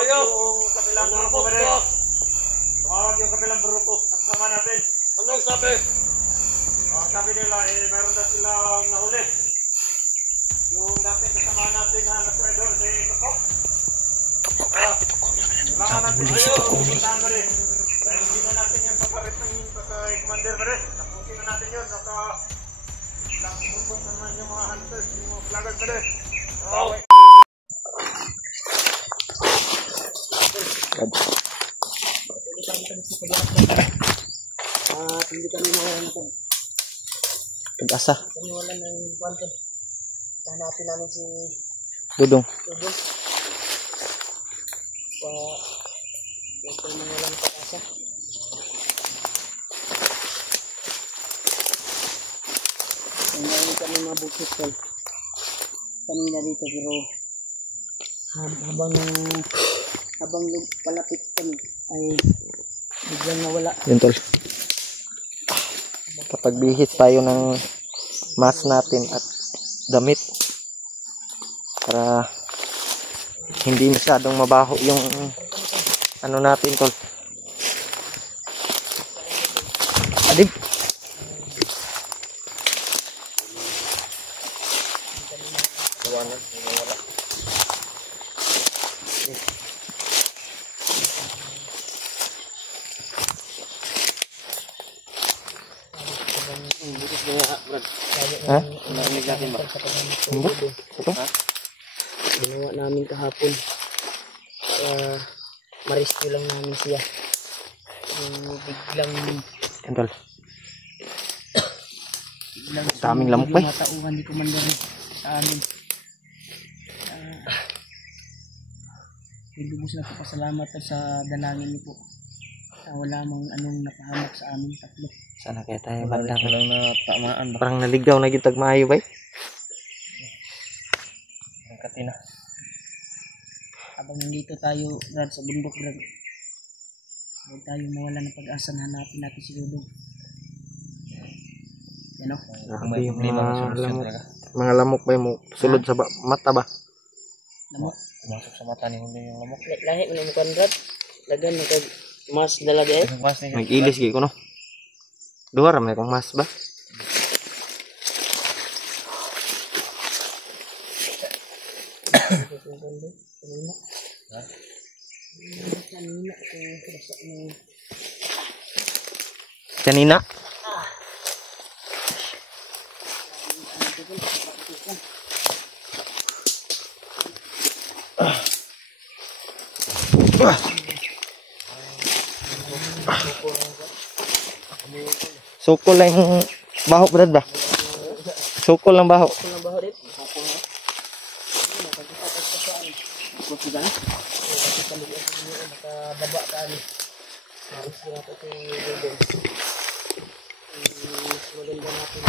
Ayaw! Yung kabilang grupo, tumawag yung kabilang grupo. Kasama natin. Anong sabi? Sabi nila, meron na silang nahuli. Yung dating kasama natin na nag-predor, si Toko. Kailangan natin ayaw, pupuntahan na rin. Hindi na natin yung pagkarit ng commander pa rin. Napusin na natin yun. Nakapupot naman yung mga hunters, yung mga flaggers pa rin. Hindi kami mawala na Pag-asa. kami wala ng kwento. Hanapin namin si Dudong. Dudong. Yung mga walang pag-asa. Ngayon kami mabukit ko. Kanina dito pero habang palapit kami ay biglang nawala. Yun tol. Kapag bihis tayo ng mask natin at damit para hindi masyadong mabaho yung ano natin tol. Adig. Ha? Narinig natin ba? Ito? Ginawa namin kahapon. Ma-rescue lang namin siya. Biglang Yan tol. Daming lamok pa eh. matauhan ni Commander sa amin. Lubos na po pasalamat sa dalangin niyo po. Wala mang anong napahamak sa amin tatlo. Sana kaya tayo bandang. Walang natamaan ba? Parang naligaw na yung tagmaayo ba eh. Ang katina. Habang nandito tayo, Brad, sa bundok, Brad, huwag tayo mawala ng pag-asa na hanapin natin si Dudong. Yan o. Grabe yung mga lamok ba yung sulod sa mata ba? Lamok. Masuk sa mata ni Hundi yung lamok. Lahi mo na mo kan, Brad. Lagan mo kag mas dalaga eh. Nag-ilis ko no. Duha ra may kong mas ba? Kanina? Sukol lang yung baho brad ba? Sukol lang baho. Kulang baho dit. Nakababa ka ni. Halos na ito si Dudong. Maganda natin.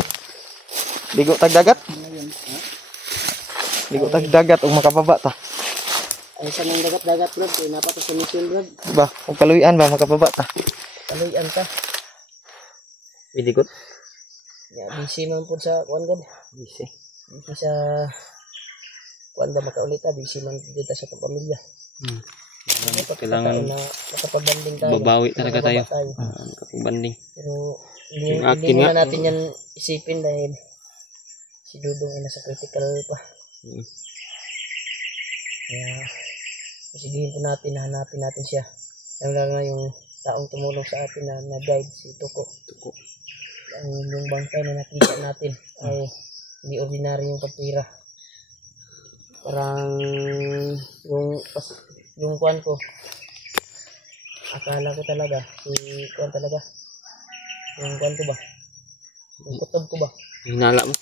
Ligo tagdagat? Ngayon, ha? Ligo tagdagat ug makababa ta. Ay sa nang dagat-dagat, Brad. Kaya napato sa mission, Brad. Ba, kung kaluyan ba makababa ta. Kaluyan ka. Bidigot. Ya, busy man po sa kuan God. Busy. Busy sa kuan ba makaulit ta, busy man dito sa pamilya. Kailangan nakapag-banding tayo. babawi talaga tayo. Banding. Pero Yung hindi akin muna nga. natin yan isipin dahil si Dudong ay nasa critical pa. Kaya pasigihin po natin na hanapin natin siya. Lalo na yung taong tumulong sa atin na guide si Toko. Yung bangkay na nakita natin ay hindi ordinary yung pagtira. Parang yung kuan ko, akala ko talaga si kuan talaga yung kuan ko ba, yung kutob ko ba, Hinala mo.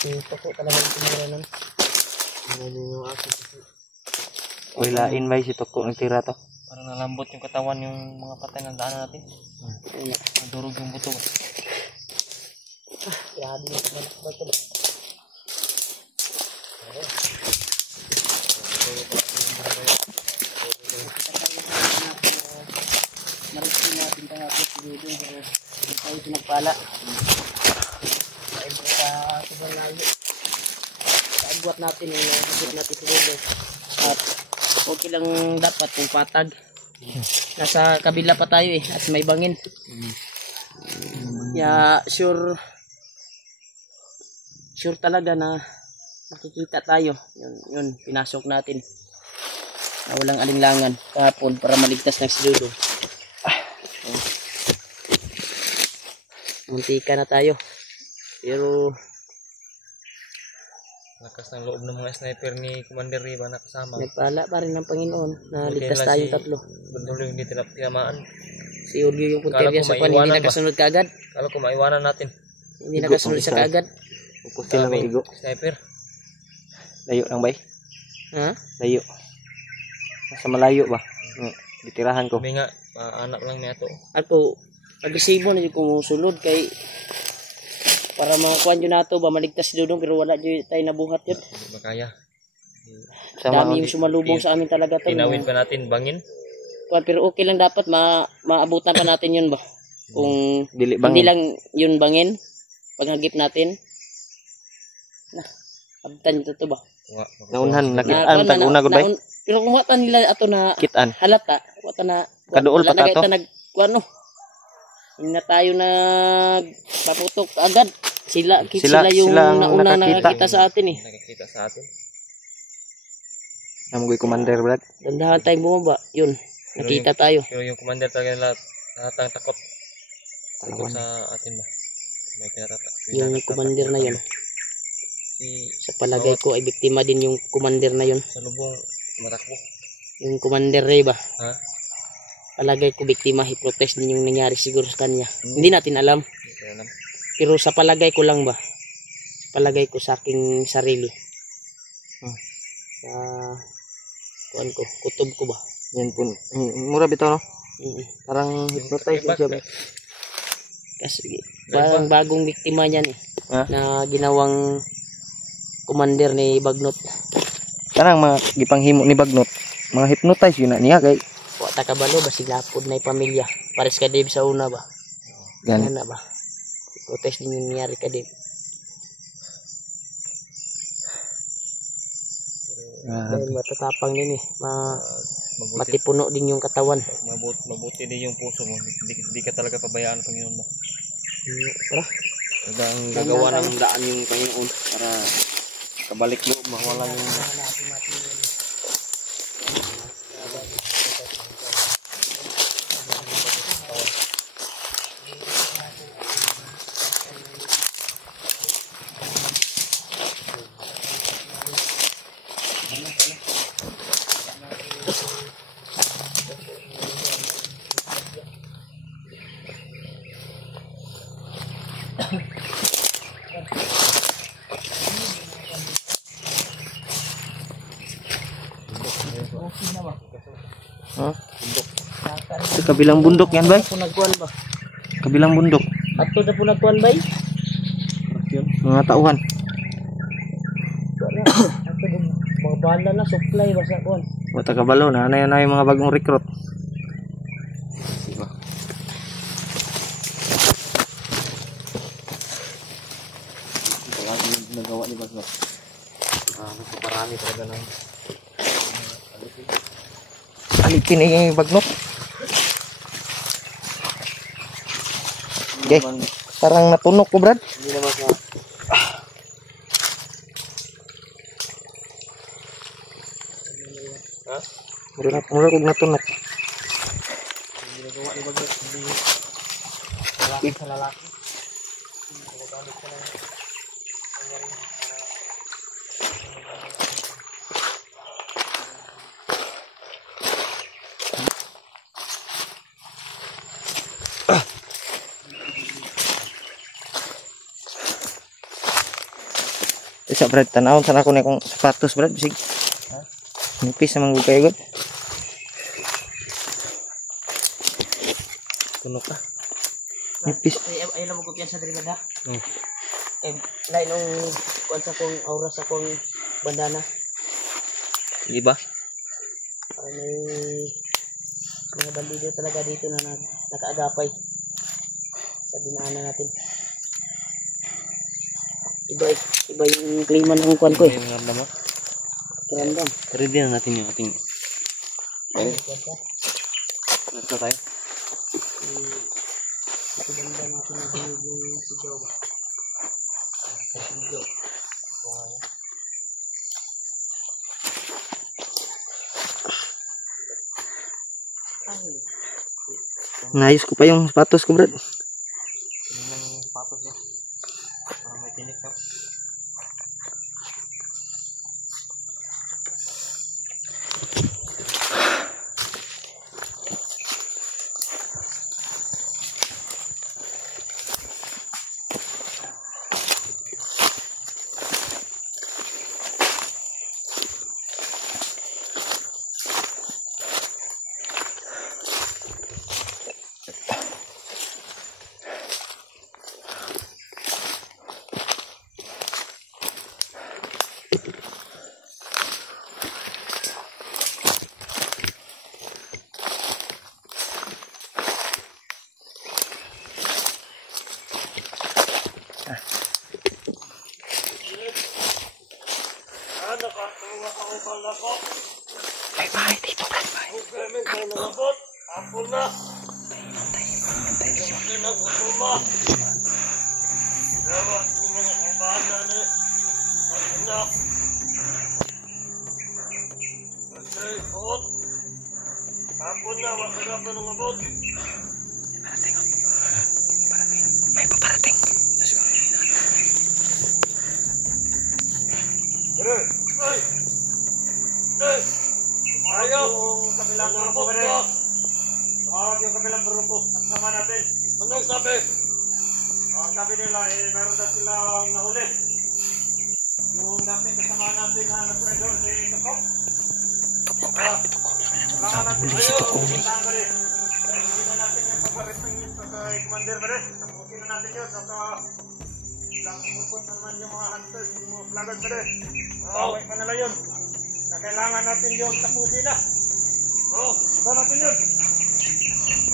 si Toko talaga yung tumira nun. Wilain ba si Toko nagtira to? Parang nalambot yung katawan yung mga patay ng daan natin. Nadurog yung buto. Grabe yung kumalakbay ko ba. Marisin natin kahapon si Dudong pero hindi tayo pinagpala. agwat natin yung agwat natin sa dulo. At okay lang dapat kung patag. Nasa kabila pa tayo eh at may bangin. Ya sure talaga na makikita tayo. Yun pinasok natin. Na walang alinlangan kahapon para maligtas ng si Dudong. Muntika na tayo. Pero Lakas ng loob ng mga sniper ni Commander Riva na kasama. nagpala pa rin ng Panginoon na ligtas tayong tatlo. Betul hindi tinamaan. Si Urgyo yung punterya sa kwan, hindi nakasunod kaagad. Kala ko maiwanan natin. Hindi nakasunod sa kaagad. Upusin lang igo. Sniper. Layo lang bay. Ha? Layo. Nasa malayo ba? Ditirahan ko. May nga, anak lang niya to. Ako, agresibo na yung kumusulod kay para makakuan yun nato ba maligtas si Dudong pero wala yun tayo nabuhat yun. Hindi ba kaya? Dami yung sumalubong sa amin talaga to. Pinawin pa natin bangin. Kuan, pero okay lang dapat maabutan pa natin yun ba? Kung Dili hindi lang yun bangin, paghagip natin. Na, abtan ito to ba? Naunhan, nakitaan tag-una gud bay. Pero kung wata nila ato na Kitaan. halata, wata na Kaduol pa tato. Kuano? Hindi na tayo nagpaputok agad. Sila yung nauna nakakita sa atin eh. Nakikita sa atin. Namugoy Commander Brad. Dandahan tayong bumaba. Yun. Nakita tayo. Pero yung Commander talaga lahat takot. Takot sa atin ba? May Yung Commander na yun. Si Sa palagay ko ay biktima din yung Commander na yun. sa lubong tumatakbo. Yung Commander Ray ba? Ha? Palagay ko biktima. I-protest din yung nangyari siguro sa kanya. Hindi natin alam. Hindi alam. Pero sa palagay ko lang ba? Palagay ko sa aking sarili. Kuan ko, kutob ko ba? Yan po. Mura bitaw no? Parang hypnotize din siya ba? Kasi parang bagong biktima niyan eh. Ha? Na ginawang commander ni Bagnot. Kanang mga gipanghimo ni Bagnot. Mga hypnotize yun na niya kay. Wata kabalo ba sila pod na pamilya. Pares ka Dave sa una ba? Gan. Na ba? Protest din yung nangyari ka Dave. Dahil matatapang din eh. Matipuno din yung katawan. Mabuti din yung puso mo. Hindi ka talaga pabayaan ng Panginoon mo. Tara. Talagang gagawa ng daan yung Panginoon para kabalik loob, mawala yung Sa kabilang bundok yan, bay? Punagkuan ba? Kabilang bundok. Ato na punagkuan ba? Mga tauhan. Ato din. Mga bala na supply ba sa kuan? Wata kabalo na yung mga bagong recruit. Diba? Ito nagawa ni Bagnot. Parami talaga ng alitin ni Bagnot. Okay. Parang natunok ko, Brad. Hindi naman sa Mura kong natunok. ginagawa ni Bagnot. Hindi lalaki sa lalaki. Ginagamit ka ng Isa, Brad, tanawon sana ako na akong sapatos, Brad. Bisig. Nipis naman gud kayo, God. Tunok ka. Nipis. ay lang mo ko sa diri ba? Lain nung kuan sa kong aura sa kong bandana. Di ba? May mga bandido talaga dito na nakaagapay sa dinaanan natin. Iba yung klima ng kuwan ko eh. May ramdam mo? Random. Ready na natin yung ating... Let's go tayo. Ganda natin yung sigaw ba? Sigaw. Naayos ko pa yung sapatos ko, Brad. Yung sapatos niya. Parang may tinik na. Nakatuwa ako pala ko. Bye-bye, dito, Brad. Okay, may tayo nangabot. Apo na. Hindi na kutuma. Dapat yung mga kabata na. Anak. Okay, hot. Apo na, masarap na nangabot. May paparating. Ay! Ay! Ayaw! Yung kabilang grupo ka rin. Tawag yung kabilang grupo. Nagsama natin. Anong sabi? Ang sabi nila, meron na silang nahuli. Yung dating kasama natin na nag-trailer si Toko. Kailangan natin ayaw. Pupuntahan ka rin. Dahil hindi na natin yung paparit ng yun sa commander ka rin. Tapusin na natin yun. Puput naman yung mga hunters, yung mga flaggers ka rin. Away pa nila yun. Na kailangan natin yung tapusin na. Saka natin yun.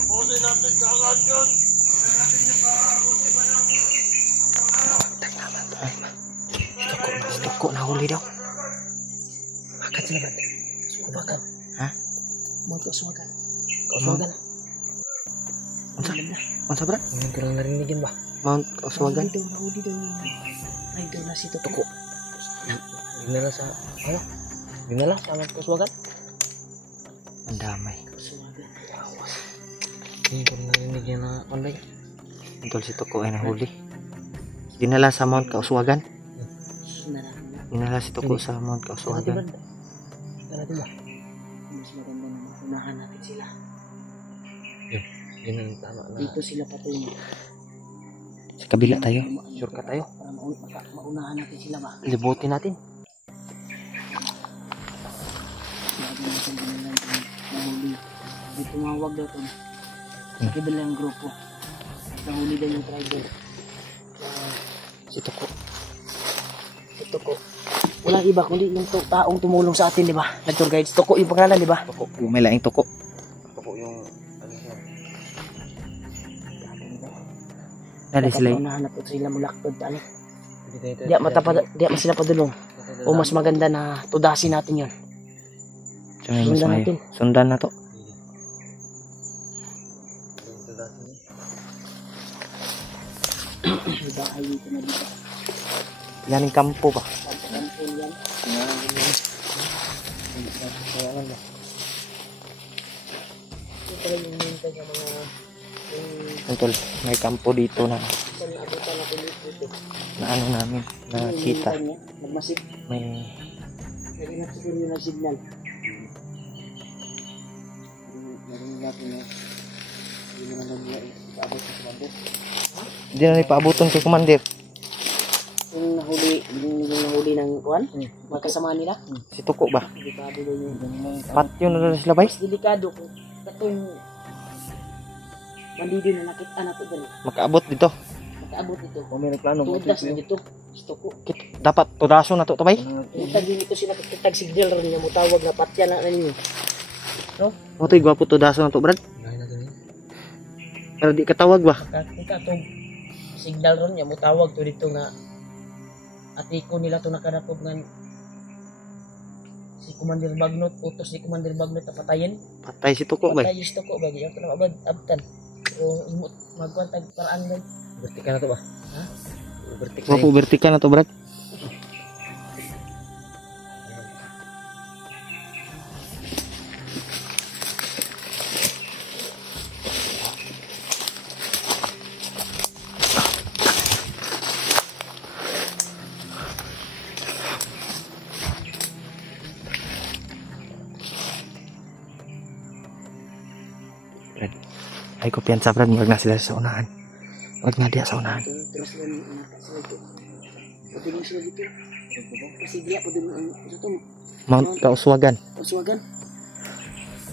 Tapusin natin kaagad yun. Kailangan natin yung tapusin pa ng araw. Tuko, nahuli daw. Bakit sila ba? Suwagan. Ha? Mau suwagan. Suwagan. Masa, Brad? Ngayon ko lang narinigin ba? Mount Oswagan? Nahuli daw yung rider na si Toko. Dinala sa, ano? Dinala sa Mount Oswagan? Ang damay. Oswagan. Ngayon ko lang narinig yan na online. Idol si Toko ay nahuli. Dinala sa Mount Kauswagan. Dinala si Toko sa Mount Kauswagan. Tara diba? Mas maganda na maunahan natin sila. Yun ang tama na. Dito sila patungo. Sa kabila tayo. Sure ka tayo? Para maunahan natin sila ba? Libutin natin. Sabi natin kanilang nahuli. May tumawag daw ito. Sa kabilang grupo. Nahuli daw yung rider. Si Toko. Ito ko. Walang iba kundi yung taong tumulong sa atin, di ba? Nag-tour guide. Toko yung pangalan, di ba? Toko. May laing Toko. Toko yung... Dali sila. Unahan na po sila mulaktod. Di mas sila padulong. O mas maganda na tudasin natin yun. Sundan natin. Sundan na to. Bahay dito na dito. Yan ang kampo ba? Kampo yan. Ito pala yung minta ng mga Tol, may kampo dito na abutan natin dito. na ano namin, nakita. Nagmasip. May Naging siguro yun ang signal. Narinig natin na hindi naman nagmula ipaabot sa commander. hindi na ipaabuton kay Commander. Yung nahuli ng kuwan, mga kasama nila. Si Toko ba? Delikado daw yung Patyo na rin sila bay? mas delikado kung katong bandido na nakita na ito dali. Makaabot dito. Makaabot ito. Kung may plano, Tudas na dito. Gusto ko. dapat tudaso na to bay? Itag dito sila kitag signal rin niya mutawag na patya na ninyo. No? Otoy, gwapo tudaso na to, Brad. Pero di katawag ba? Kita tong signal ron niya mutawag to dito nga atiko nila to nakadakop nga si Commander Bagnot, utos si Commander Bagnot na patayin. Patay si Tuko ba? Patay si Tuko ba? Diyan to na abtan. O imot magkwantag paraan lang. Vertical na to ba? Ha? Vertical. Wapo vertical na to, Brad. Brad, ay ko piyansa, Brad, wag na sila sa unahan. Wag na diya sa unahan. Terus yan sila ito. Pwede mo sila dito. Kasi diya pwede mo ito. Mount Kauswagan. Kaswagan.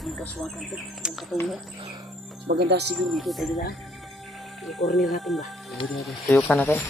Ang kaswagan to. Ang katungo. Maganda siguro dito tayo na. I-corner natin ba? Tuyo ka natin.